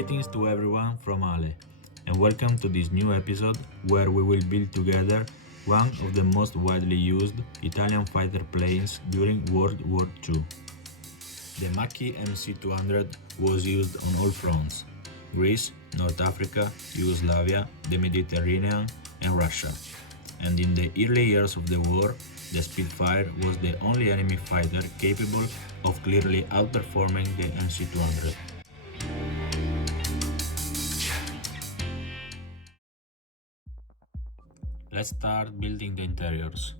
Greetings to everyone from Ale, and welcome to this new episode where we will build together one of the most widely used Italian fighter planes during World War II. The Macchi MC.200 was used on all fronts: Greece, North Africa, Yugoslavia, the Mediterranean, and Russia. And in the early years of the war, the Spitfire was the only enemy fighter capable of clearly outperforming the MC.200. Let's start building the interiors.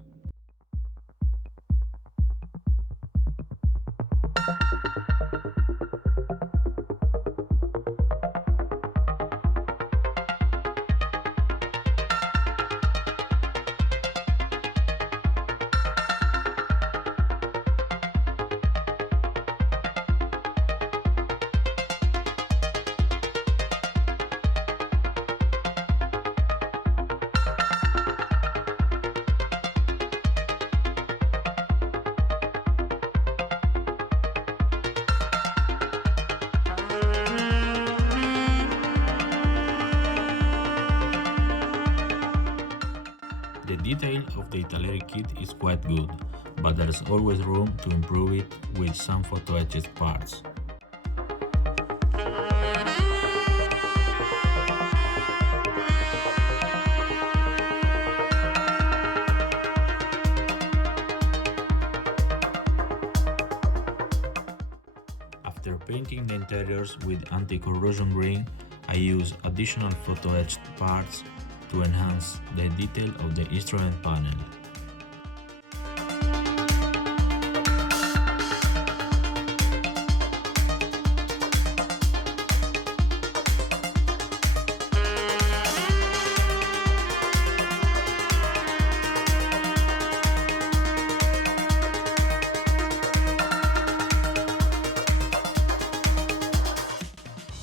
The detail of the Italeri kit is quite good, but there's always room to improve it with some photo-etched parts. After painting the interiors with anti-corrosion green, I use additional photo-etched parts to enhance the detail of the instrument panel.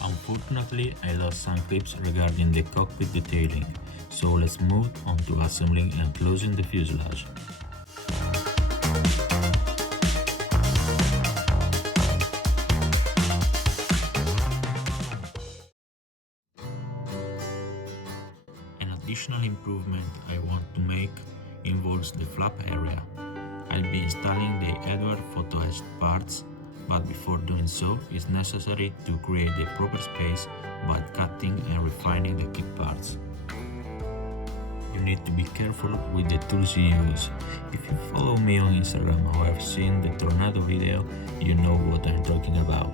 Unfortunately, I lost some clips regarding the cockpit detailing, so let's move on to assembling and closing the fuselage. An additional improvement I want to make involves the flap area. I'll be installing the Edward photo-etched parts, but before doing so, it's necessary to create the proper space by cutting and refining the kit parts. You need to be careful with the tools you use. If you follow me on Instagram or have seen the tornado video, you know what I'm talking about.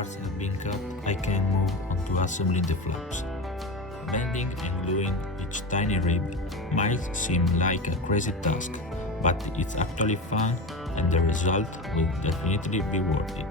Have been cut, I can move on to assembling the flaps. Bending and gluing each tiny rib might seem like a crazy task, but it's actually fun and the result will definitely be worth it.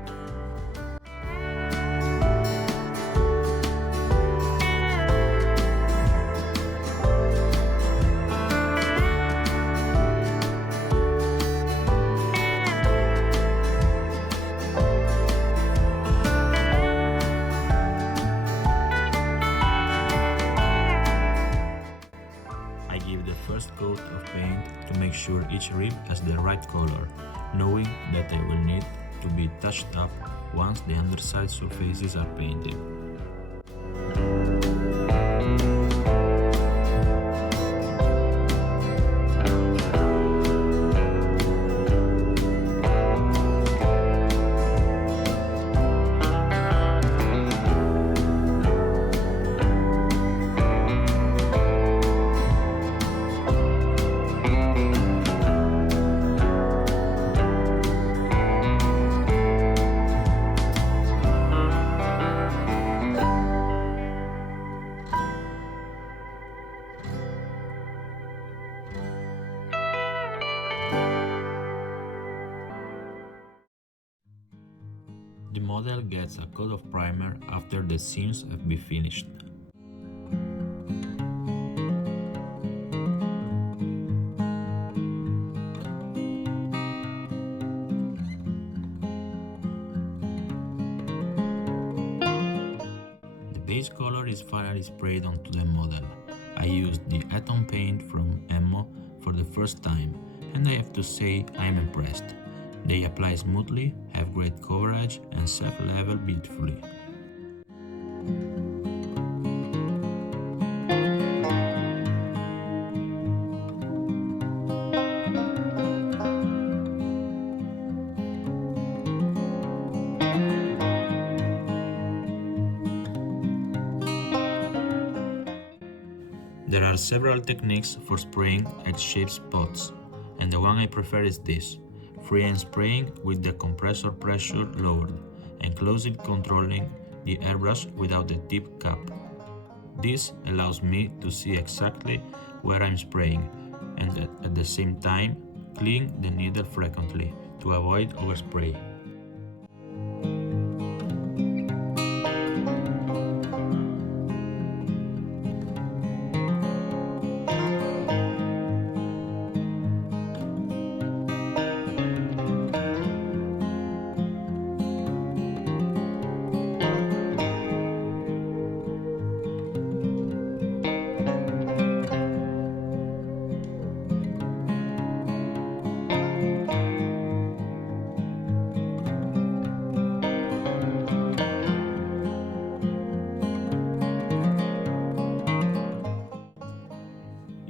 First coat of paint to make sure each rib has the right color, knowing that they will need to be touched up once the underside surfaces are painted. model gets a coat of primer after the seams have been finished. The base color is finally sprayed onto the model. I used the atom paint from Emmo for the first time, and I have to say I am impressed. They apply smoothly, have great coverage, and self-level beautifully. There are several techniques for spraying H-shaped spots, and the one I prefer is this: freehand spraying with the compressor pressure lowered and closely controlling the airbrush without the tip cap. This allows me to see exactly where I'm spraying and at the same time clean the needle frequently to avoid overspray.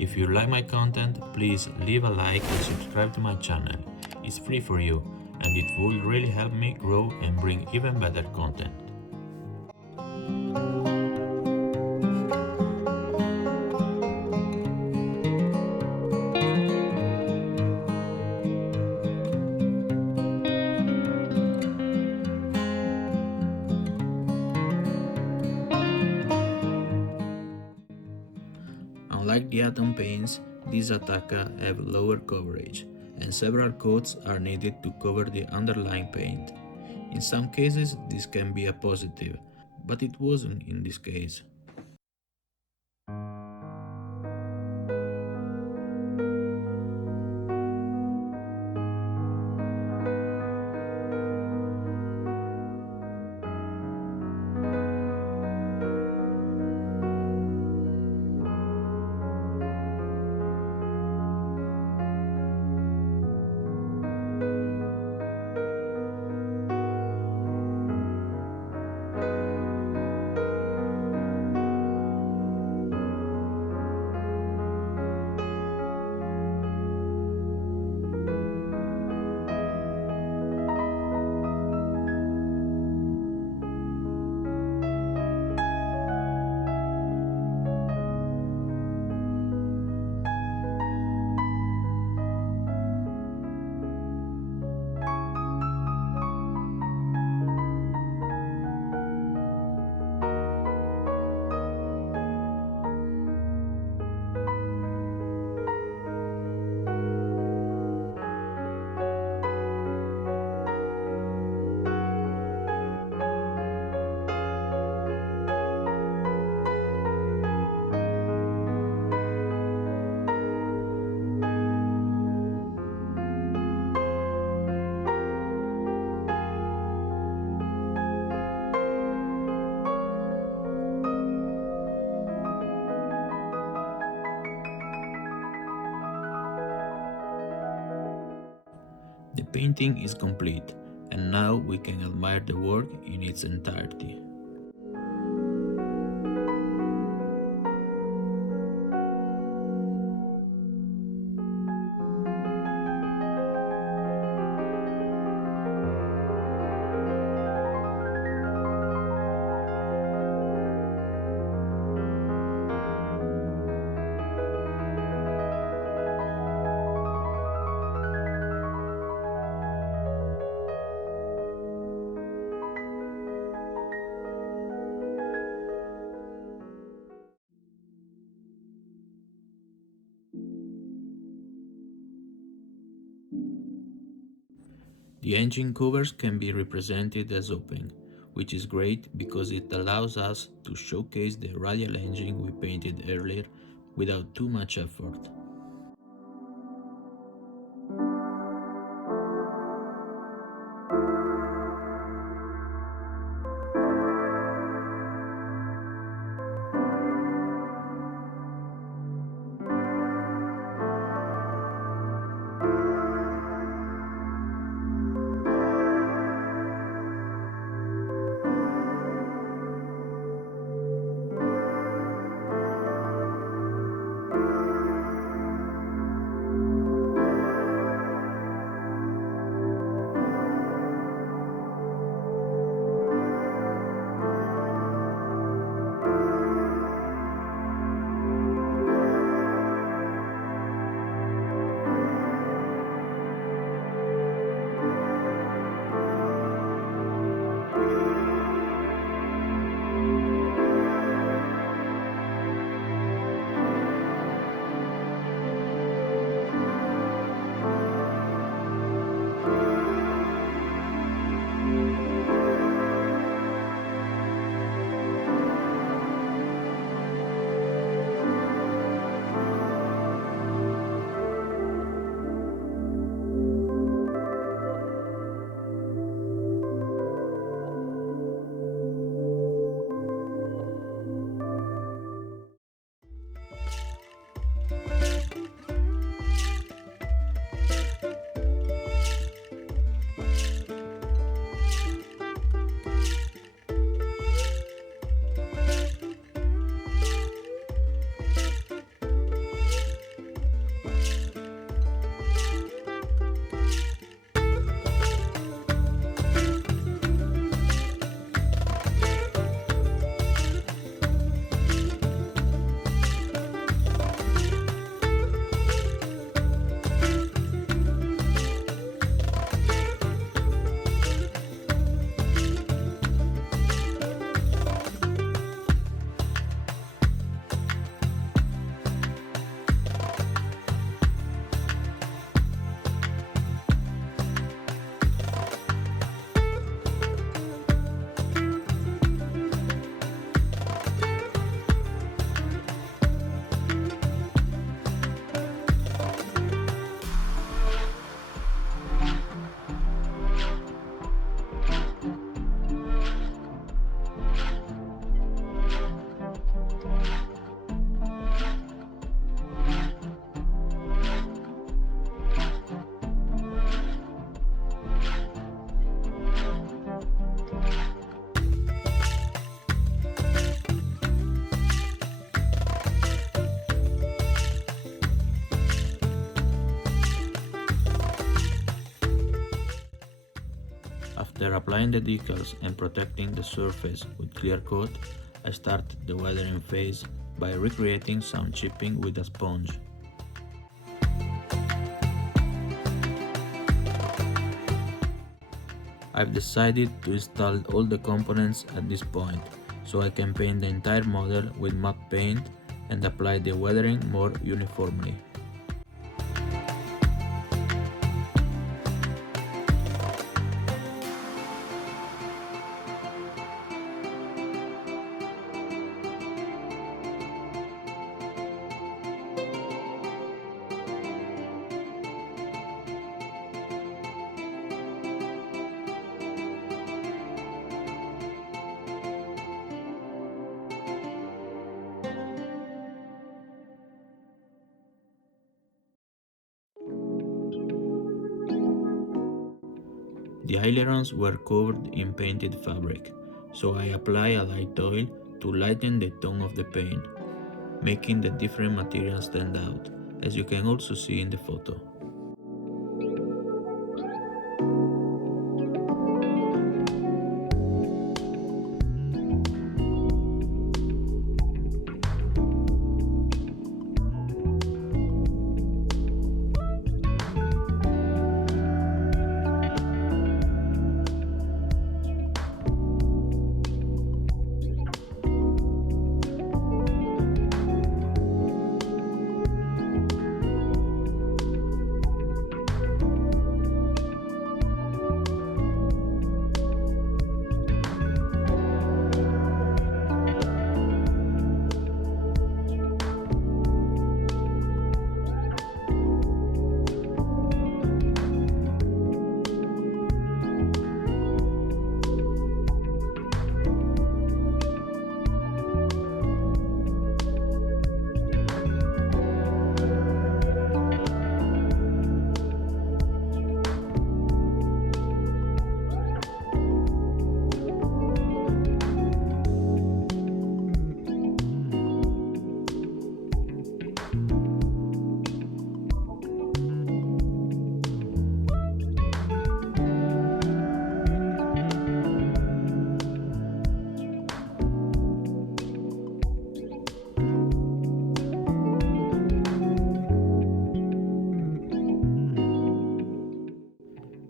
If you like my content, please leave a like and subscribe to my channel. It's free for you, and it will really help me grow and bring even better content. Unlike the atom paints, these Attacca have lower coverage, and several coats are needed to cover the underlying paint. In some cases, this can be a positive, but it wasn't in this case. The painting is complete, and now we can admire the work in its entirety. The engine covers can be represented as open, which is great because it allows us to showcase the radial engine we painted earlier without too much effort. After applying the decals and protecting the surface with clear coat, I started the weathering phase by recreating some chipping with a sponge. I've decided to install all the components at this point, so I can paint the entire model with matte paint and apply the weathering more uniformly. The ailerons were covered in painted fabric, so I apply a light oil to lighten the tone of the paint, making the different materials stand out, as you can also see in the photo.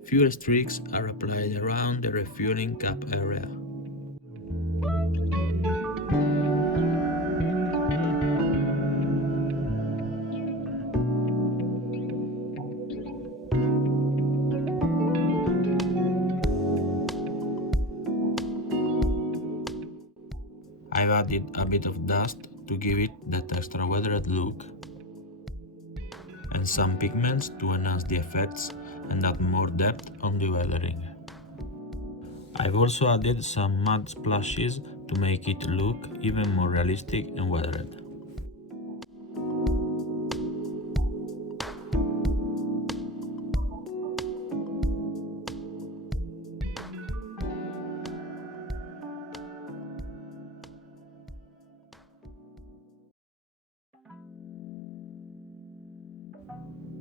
Fuel streaks are applied around the refueling cap area. I've added a bit of dust to give it that extra weathered look, and some pigments to enhance the effects and add more depth on the weathering. I've also added some mud splashes to make it look even more realistic and weathered.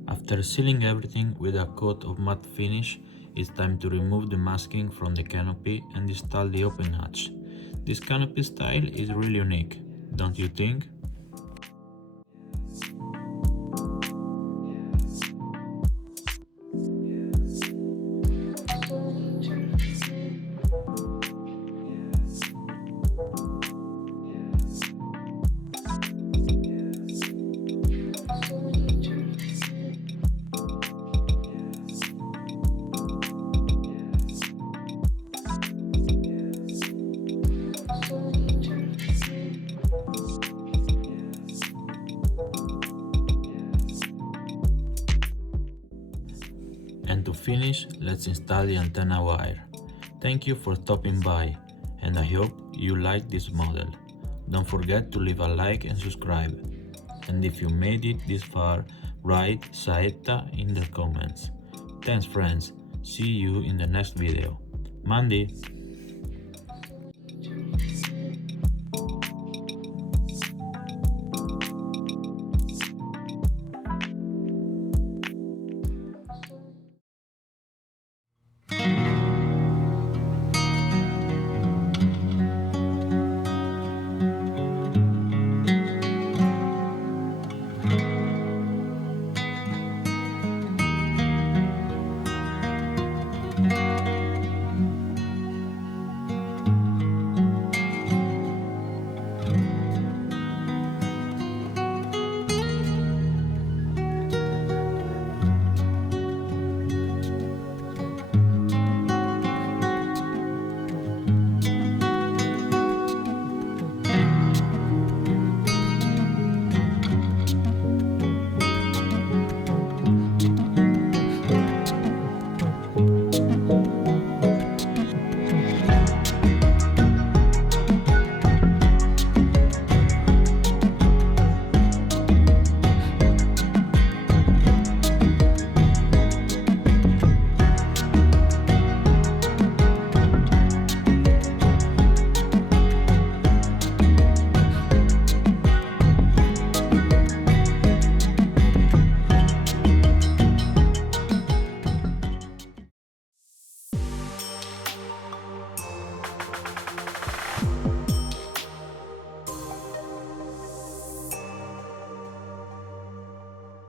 After sealing everything with a coat of matte finish, it's time to remove the masking from the canopy and install the open hatch. This canopy style is really unique, don't you think? And to finish, let's install the antenna wire. Thank you for stopping by, and I hope you like this model. Don't forget to leave a like and subscribe. And if you made it this far, write Saetta in the comments. Thanks friends, see you in the next video. Mandi!